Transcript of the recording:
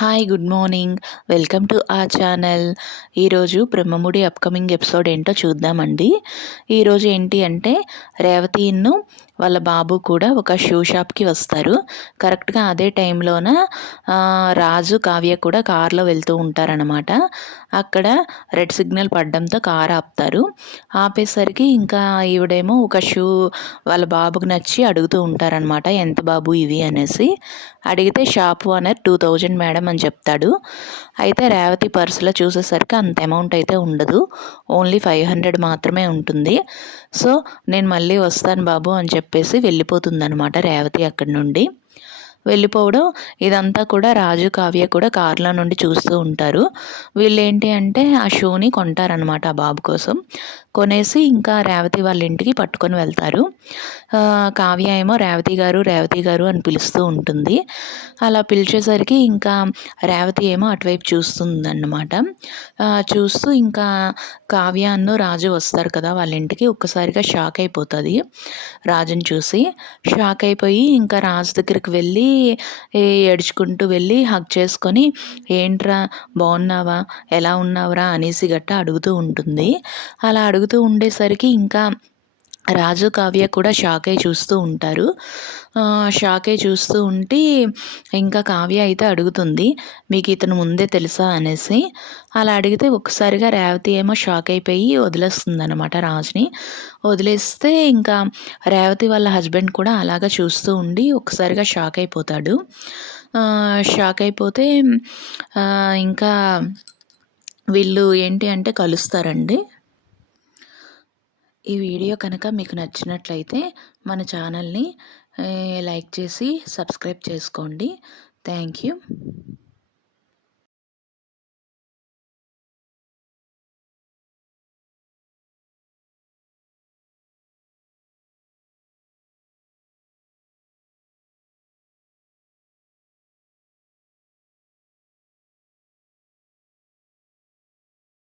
Hi good morning welcome to our channel ఈరోజు Brahmamudi upcoming episode ఏంటో చూద్దామండి. ఈరోజు ఏంటి అంటే రేవతిను వాళ్ళ బాబు కూడా ఒక షూ షాప్కి వస్తారు. కరెక్ట్గా అదే టైంలోన రాజు కావ్య కూడా కారులో వెళ్తూ ఉంటారనమాట అక్కడ రెడ్ సిగ్నల్ పడడంతో కార్ ఆపుతారు. ఆపేసరికి ఇంకా ఈవిడేమో ఒక షూ వాళ్ళ బాబుకి నచ్చి అడుగుతూ ఉంటారనమాట ఎంత బాబు ఇవి? అనేసి. అడిగితే shop owner two thousand madam అని చెప్తాడు. అయితే రేవతి పర్సులో చూసేసరికి అంత అమౌంట్ అయితే ఉండదు. ఓన్లీ ఫైవ్ హండ్రెడ్ మాత్రమే ఉంటుంది. సో నేను మళ్ళీ వస్తాను బాబు అని చెప్పేసి వెళ్ళిపోతుందనమాట రేవతి అక్కడి నుండి. వెళ్ళిపోవడం ఇదంతా కూడా రాజు కావ్య కూడా కార్లో నుండి చూస్తూ ఉంటారు. వీళ్ళు ఏంటి అంటే ఆ షూని కొంటారనమాట ఆ బాబు కోసం. కొనేసి ఇంకా రేవతి వాళ్ళ ఇంటికి పట్టుకొని వెళ్తారు. కావ్య ఏమో రేవతి గారు రేవతి గారు అని పిలుస్తూ ఉంటుంది. అలా పిలిచేసరికి ఇంకా రేవతి ఏమో అటువైపు చూస్తుందన్నమాట. చూస్తూ ఇంకా కావ్య అన్ను రాజు వస్తారు కదా వాళ్ళ ఇంటికి ఒక్కసారిగా షాక్ అయిపోతుంది. రాజుని చూసి షాక్ అయిపోయి ఇంకా రాజు దగ్గరికి వెళ్ళి ఏడ్చుకుంటూ వెళ్ళి హక్ చేసుకొని ఏంట్రా బాగున్నావా? ఎలా ఉన్నావురా? అనేసి గట్ట అడుగుతూ ఉంటుంది. అలా అడుగు అడుగుతూ ఉండేసరికి ఇంకా రాజు కావ్య కూడా షాకే చూస్తూ ఉంటారు. షాకే చూస్తూ ఉంటే ఇంకా కావ్య అయితే అడుగుతుంది మీకు ఇతను ముందే తెలుసా? అనేసి. అలా అడిగితే ఒక్కసారిగా రేవతి ఏమో షాక్ అయిపోయి వదిలేస్తుంది అనమాట రాజుని. వదిలేస్తే ఇంకా రేవతి వాళ్ళ హస్బెండ్ కూడా అలాగా చూస్తూ ఉండి ఒక్కసారిగా షాక్ అయిపోతాడు. షాక్ అయిపోతే ఇంకా వీళ్ళు ఏంటి అంటే కలుస్తారండి. ఈ వీడియో కనుక మీకు నచ్చినట్లయితే మన ఛానల్ని లైక్ చేసి సబ్స్క్రైబ్ చేసుకోండి. Thank you.